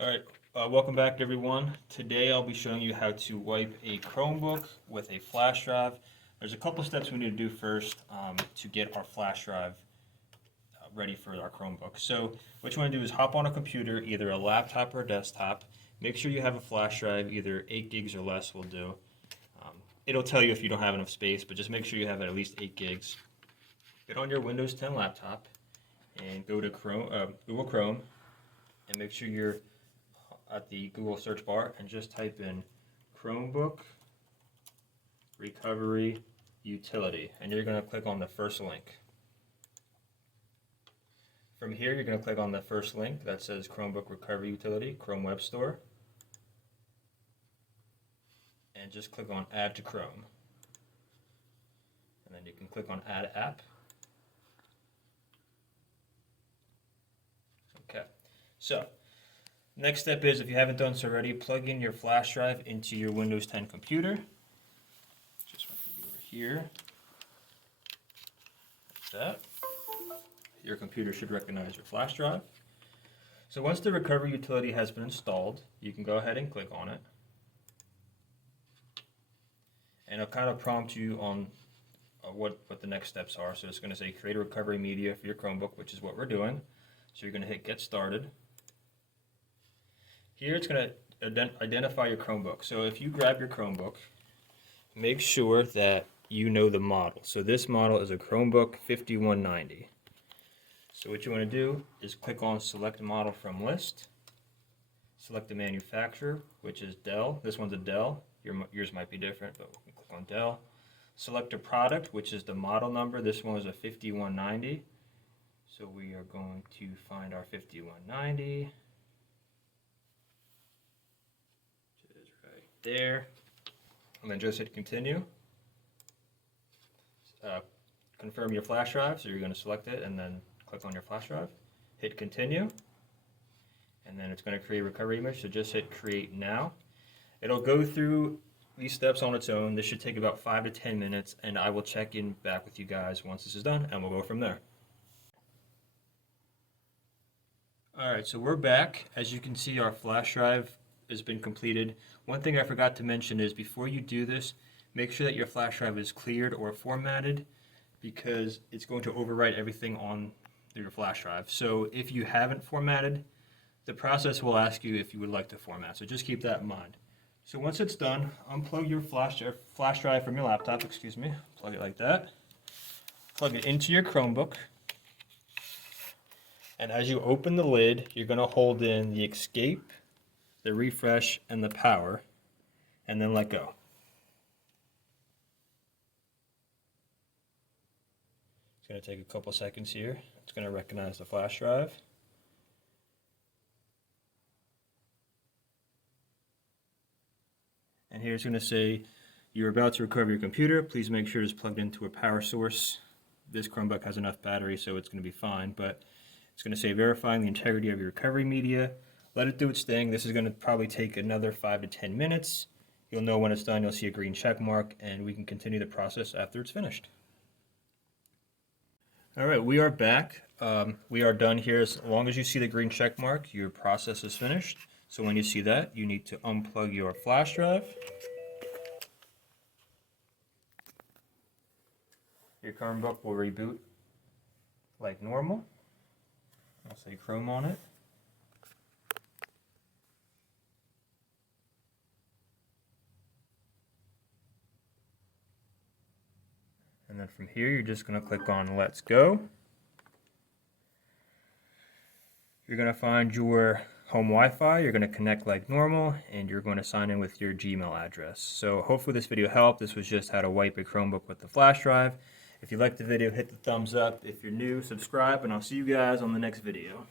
Alright, welcome back everyone. Today I'll be showing you how to wipe a Chromebook with a flash drive. There's a couple steps we need to do first to get our flash drive ready for our Chromebook. So what you want to do is hop on a computer, either a laptop or a desktop. Make sure you have a flash drive, either 8 gigs or less will do. It'll tell you if you don't have enough space, but just make sure you have at least 8 gigs. Get on your Windows 10 laptop and go to Google Chrome and make sure you're at the Google search bar and just type in Chromebook Recovery Utility, and you're going to click on the first link. From here you're going to click on the first link that says Chromebook Recovery Utility, Chrome Web Store, and just click on Add to Chrome, and then you can click on Add App. Okay, so next step is, if you haven't done so already, plug in your flash drive into your Windows 10 computer. Just over here, like that. Your computer should recognize your flash drive. So once the recovery utility has been installed, you can go ahead and click on it. And it'll kind of prompt you on what the next steps are. So it's going to say create a recovery media for your Chromebook, which is what we're doing. So you're going to hit get started. Here it's going to identify your Chromebook. So if you grab your Chromebook, make sure that you know the model. So this model is a Chromebook 5190. So what you want to do is click on select model from list. Select the manufacturer, which is Dell. This one's a Dell. Yours might be different, but we can click on Dell. Select a product, which is the model number. This one is a 5190. So we are going to find our 5190. Which is right there. And then just hit continue. Confirm your flash drive, so you're going to select it and then click on your flash drive. Hit continue. And then it's going to create a recovery image, so just hit create now. It'll go through these steps on its own. This should take about 5 to 10 minutes, and I will check in back with you guys once this is done, and we'll go from there. Alright, so we're back. As you can see, our flash drive has been completed. One thing I forgot to mention is, before you do this, make sure that your flash drive is cleared or formatted, because it's going to overwrite everything on your flash drive. So if you haven't formatted, the process will ask you if you would like to format. So just keep that in mind. So once it's done, unplug your flash drive from your laptop, plug it like that. Plug it into your Chromebook. And as you open the lid, you're going to hold in the escape, the refresh, and the power, and then let go. It's going to take a couple seconds here. It's going to recognize the flash drive. And here it's going to say, you're about to recover your computer. Please make sure it's plugged into a power source. This Chromebook has enough battery, so it's going to be fine. But it's going to say verifying the integrity of your recovery media. Let it do its thing. This is going to probably take another 5 to 10 minutes. You'll know when it's done. You'll see a green check mark, and we can continue the process after it's finished. All right, we are back. We are done here. As long as you see the green check mark, your process is finished. So when you see that, you need to unplug your flash drive. Your Chromebook will reboot like normal. I'll say Chrome on it. And then from here, you're just going to click on Let's Go. You're going to find your home Wi-Fi, you're going to connect like normal, and you're going to sign in with your Gmail address. So hopefully this video helped. This was just how to wipe a Chromebook with the flash drive. If you liked the video, hit the thumbs up. If you're new, subscribe, and I'll see you guys on the next video.